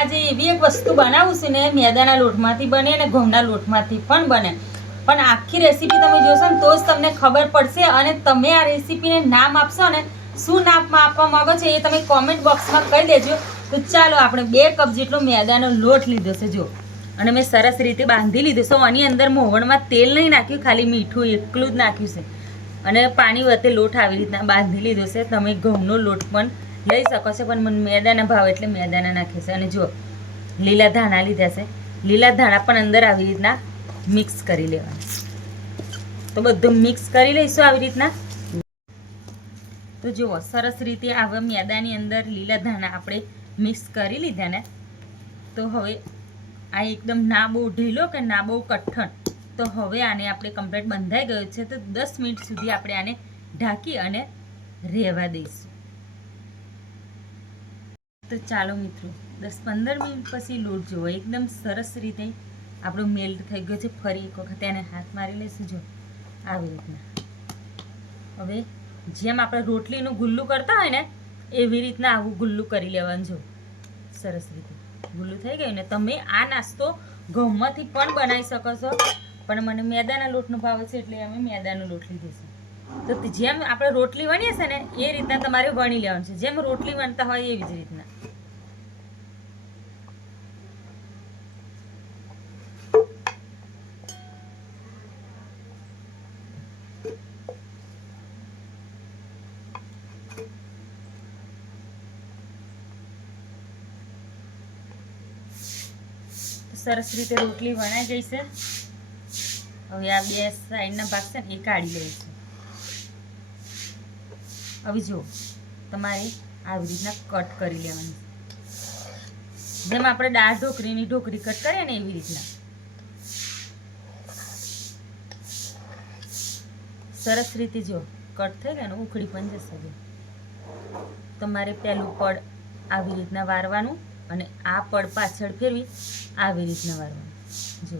આજે એવી એક વસ્તુ બનાવું છું ને, મેદાના લોટમાંથી બને અને ઘઉંના લોટમાંથી પણ બને, પણ આખી રેસીપી તમે જોશો ને તો જ તમને ખબર પડશે. અને તમે આ રેસીપીને નામ આપશો ને, શું નામ આપવા માંગો છો એ તમે કોમેન્ટ બોક્સમાં કહી દેજો. તો ચાલો, આપણે 2 કપ જેટલો મેદાનો લોટ લીધો છે જો, અને મેં સરસ રીતે બાંધી લીધો છે. આની અંદર મોવણમાં તેલ નહીં નાખ્યું, ખાલી મીઠું એકલું જ નાખ્યું છે. અને પાણી વચ્ચે લોટ આવી રીતના બાંધી લીધો છે. તમે ઘઉંનો લોટ પણ લઈ શકો છો, પણ મને મેદાના ભાવ એટલે મેદાના નાખે છે. અને જો લીલા ધાણા લીધા છે, લીલા ધાણા પણ અંદર આવી રીતના મિક્સ કરી લેવાના. તો બધું મિક્સ કરી લઈશું આવી રીતના. તો જુઓ, સરસ રીતે આવા મેદાની અંદર લીલા ધાણા આપણે મિક્સ કરી લીધા ને, તો હવે આ એકદમ ના બહુ ઢીલો કે ના બહુ કઠણ, તો હવે આને આપણે કમ્પ્લીટ બંધાઈ ગયો છે. તો 10 મિનિટ સુધી આપણે આને ઢાંકી અને રહેવા દઈશું. તો ચાલો મિત્રો, 10-15 મિનિટ પછી લોટ જુઓ એકદમ સરસ રીતે આપણો મેલ્ટ થઈ ગયો છે. ફરી એક વખત એને હાથ મારી લઈશું જો આવી રીતના. હવે જેમ આપણે રોટલીનું ગુલ્લું કરતા હોય ને, એવી રીતના આવું ગુલ્લું કરી લેવાનું. જો સરસ રીતે ગુલ્લું થઈ ગયું ને. તમે આ નાસ્તો ઘઉંમાંથી પણ બનાવી શકો છો, પણ મને મેદાના લોટનો ભાવ છે એટલે અમે મેદાનો લોટ લીધો છે. તો જેમ આપણે રોટલી વણીએ છે ને એ રીતના તમારે વણી લેવાનું છે, જેમ રોટલી વણતા હોય એવી જ રીતના. સરસ રીતે રોટલી વણાઈ ગઈ છે. હવે આ 2 સાઈડના ભાગ છે ને એ કાઢી લઈશું. હવે જો તમારે આવી રીતના કટ કરી લેવાની, જેમ આપણે દાળ ઢોકરીની ઢોકરી કટ કરીએ ને એવી રીતના. સરસ રીતે જો કટ થઈ ગયા ને, ઉખડી પણ જશે. તમારે પહેલું પડ આવી રીતના વારવાનું અને આ પડ પાછળ ફેરવી આવી રીતના વારવાનું. જો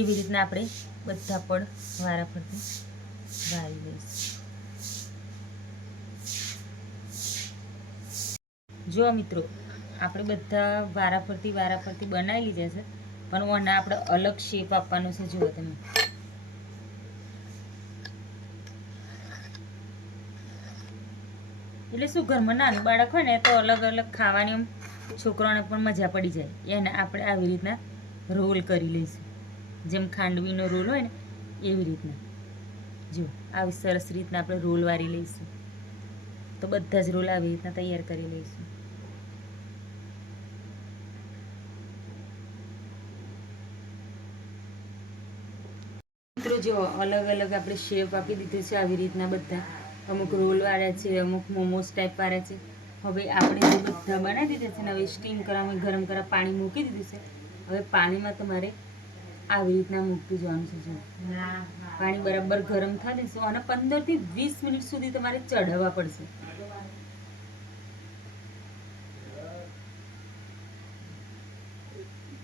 એવી રીતના આપણે બધા પડ વારા ફરતી વારી દઈશું. જો મિત્રો, આપણે બધા વારા ફરતી બનાવી લીધા છે, પણ આના આપણે અલગ શેપ આપવાનો છે. જુઓ તમે, એટલે શું, ઘરમાં નાનું બાળક હોય ને તો અલગ અલગ ખાવાની છોકરાઓને પણ મજા પડી જાય. એને આપણે આવી રીતના રોલ કરી લઈશું, જેમ ખાંડવીનો રોલ હોય ને એવી રીતના. જો આવી સરસ રીતના આપણે રોલ વારી લઈશું. તો બધા જ રોલ આવી રીતના તૈયાર કરી લઈશું. મિત્રો જો અલગ અલગ આપણે શેપ આપી દીધો છે આવી રીતના. બધા અમુક રોલ વાળા છે, અમુક મોમોસ ટાઈપ વાળા છે. હવે આપણે જે બધા બનાવી દીધા છે ને, હવે સ્ટીમ કરવા ગરમ કરવા પાણી મૂકી દીધું છે. હવે પાણીમાં તમારે આવી રીતના મૂકતું જવાનું છે. જો પાણી બરાબર ગરમ થવા દેશો અને 15 થી 20 મિનિટ સુધી તમારે ચઢાવવા પડશે.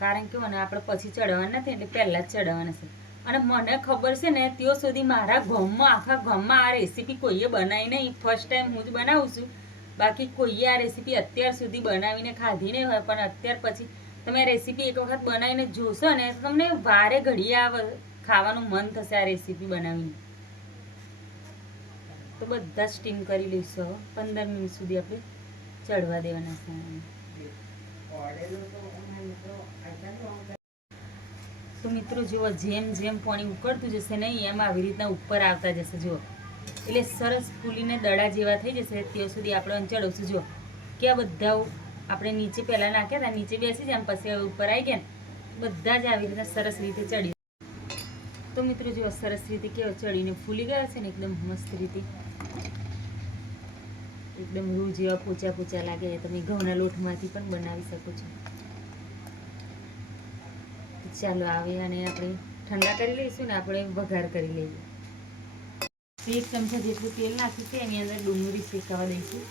કારણ કે મને આપણે પછી ચડાવવાના નથી, એટલે પહેલાં જ ચડાવવાના છે. અને મને ખબર છે ને ત્યાં સુધી મારા ગામમાં, આખા ગામમાં આ રેસીપી કોઈએ બનાવી નહીં. ફર્સ્ટ ટાઈમ હું જ બનાવું છું. બાકી કોઈએ આ રેસીપી અત્યાર સુધી બનાવીને ખાધી નહીં હોય, પણ અત્યાર પછી તમે આ રેસીપી એક વખત બનાવીને જોશો ને તો તમને વારે ઘડીએ આ ખાવાનું મન થશે આ રેસીપી બનાવીને. તો બધા સ્ટીમ કરી લઈશું. 15 મિનિટ સુધી આપણે ચડવા દેવાના છે. તો મિત્રો જુઓ, જેમ જેમ પાણી ઉકળતું જશે નહીં એમ આવી રીતના ઉપર આવતા જશે. જુઓ એટલે સરસ ફૂલીને દડા જેવા થઈ જશે. ત્યાં સુધી આપણે ચડવશું. જુઓ કે આ બધા આપણે નીચે પહેલાં નાખ્યા હતા, નીચે બેસી જાય પછી ઉપર આવી ગયા ને, બધા જ આવી રીતના સરસ રીતે ચડી. તો મિત્રો જુઓ સરસ રીતે કેવો ચડીને ફૂલી ગયા છે ને, એકદમ મસ્ત રીતે, એકદમ રૂ જેવા પોચા પોચા લાગે. તમે ઘઉંના લોટમાંથી પણ બનાવી શકો છો. ચાલો આવે અને આપણે ઠંડા કરી લઈશું ને આપણે વઘાર કરી લઈએ. 1 ચમચા જેટલું તેલ નાખ્યું છે, એની અંદર ડુંગળી શેકાવા દઈશું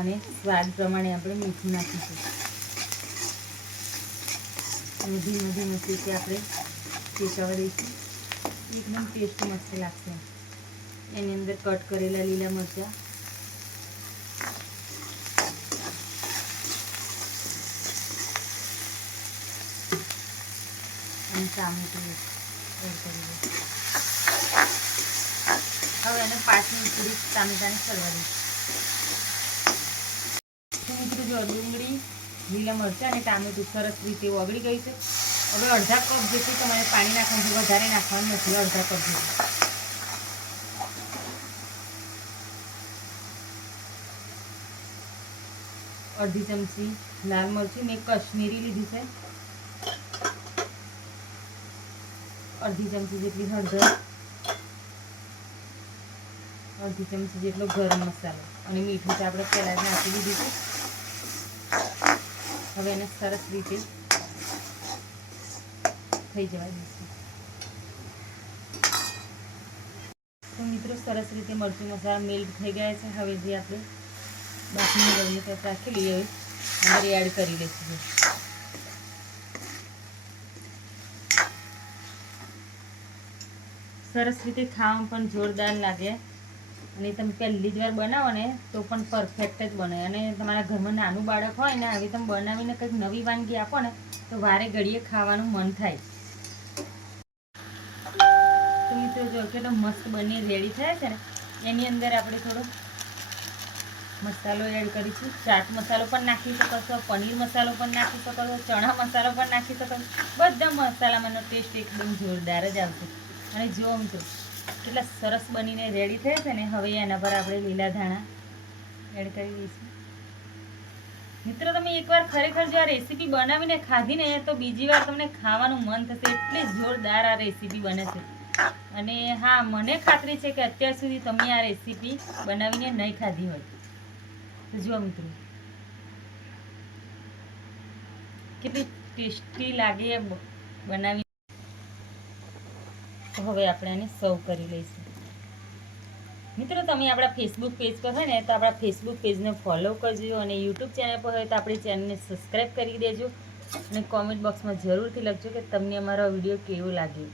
અને સ્વાદ પ્રમાણે આપણે મીઠું નાખીશું. અને ધીમે ધીમે શેકે આપણે શેકાવા દઈશું. એકદમ ટેસ્ટ મસ્ત લાગશે. એની અંદર કટ કરેલા લીલા મરચાં, અને ટામેટું એડ કરી દઈશું. હવે એને 5 મિનિટ સુધી ટામેટાને ચડવા દઈશું. મિત્રો જો ડુંગળી, લીલા મરચાં અને ટામેટું સરસ રીતે ઓગળી ગઈ છે. હવે અડધા કપ જેટલું તમારે પાણી નાખવાનું છે, વધારે નાખવાનું નથી, અડધા કપ જેટલું. અડધી ચમચી લાલ મરચું મેં કશ્મીરી લીધી છે, અડધી ચમચી જેટલી હળદર, અડધી ચમચી જેટલો ગરમ મસાલો અને મીઠું તો આપણે પહેલાં જ નાખી દીધું છે. હવે એને સરસ રીતે થઈ જવા દઈશું. તો મિત્રો સરસ રીતે મરચું મસાલા મેલ્ટ થઈ ગયા છે. હવે જે આપણે બાકીની રવી ત્યાં રાખેલી હવે અંદર એડ કરી લઈશું. સરસ રીતે ખાવામાં પણ જોરદાર લાગે અને તમે પહેલી જ વાર બનાવો ને તો પણ પરફેક્ટ જ બને. અને તમારા ઘરમાં નાનું બાળક હોય ને આવી તમે બનાવીને કંઈક નવી વાનગી આપો ને તો વારે ઘડીએ ખાવાનું મન થાય. તો મિત્રો જો કેટલો મસ્ત બની રેડી થાય છે ને, એની અંદર આપણે થોડો મસાલો એડ કરીશું. ચાટ મસાલો પણ નાખી શકો છો, પનીર મસાલો પણ નાખી શકો છો, ચણા મસાલો પણ નાખી શકો છો. બધા મસાલામાંનો ટેસ્ટ એકદમ જોરદાર જ આવશે. અને જો મિત્રો કેટલા સરસ બનીને રેડી થાય છે ને, હવે એના પર આપણે લીલા ધાણા એડ કરી દઈશું. મિત્રો તમે એકવાર ખરેખર જો આ રેસીપી બનાવીને ખાધી ને તો બીજી વાર તમને ખાવાનું મન થશે. એટલી જોરદાર આ રેસીપી બને છે. અને હા, મને ખાતરી છે કે અત્યાર સુધી તમે આ રેસીપી બનાવીને નહીં ખાધી હોય. તો જુઓ મિત્રો કેટલી ટેસ્ટી લાગે બનાવી. હવે આપણે આને સર્વ કરી લઈશું. મિત્રો તમે આપણા ફેસબુક પેજ પર હોય ને તો આપણા ફેસબુક પેજને ફોલો કરજો અને યુટ્યુબ ચેનલ પર હોય તો આપણી ચેનલને સબસ્ક્રાઈબ કરી દેજો અને કોમેન્ટ બોક્સમાં જરૂરથી લખજો કે તમને અમારો વિડીયો કેવો લાગ્યો.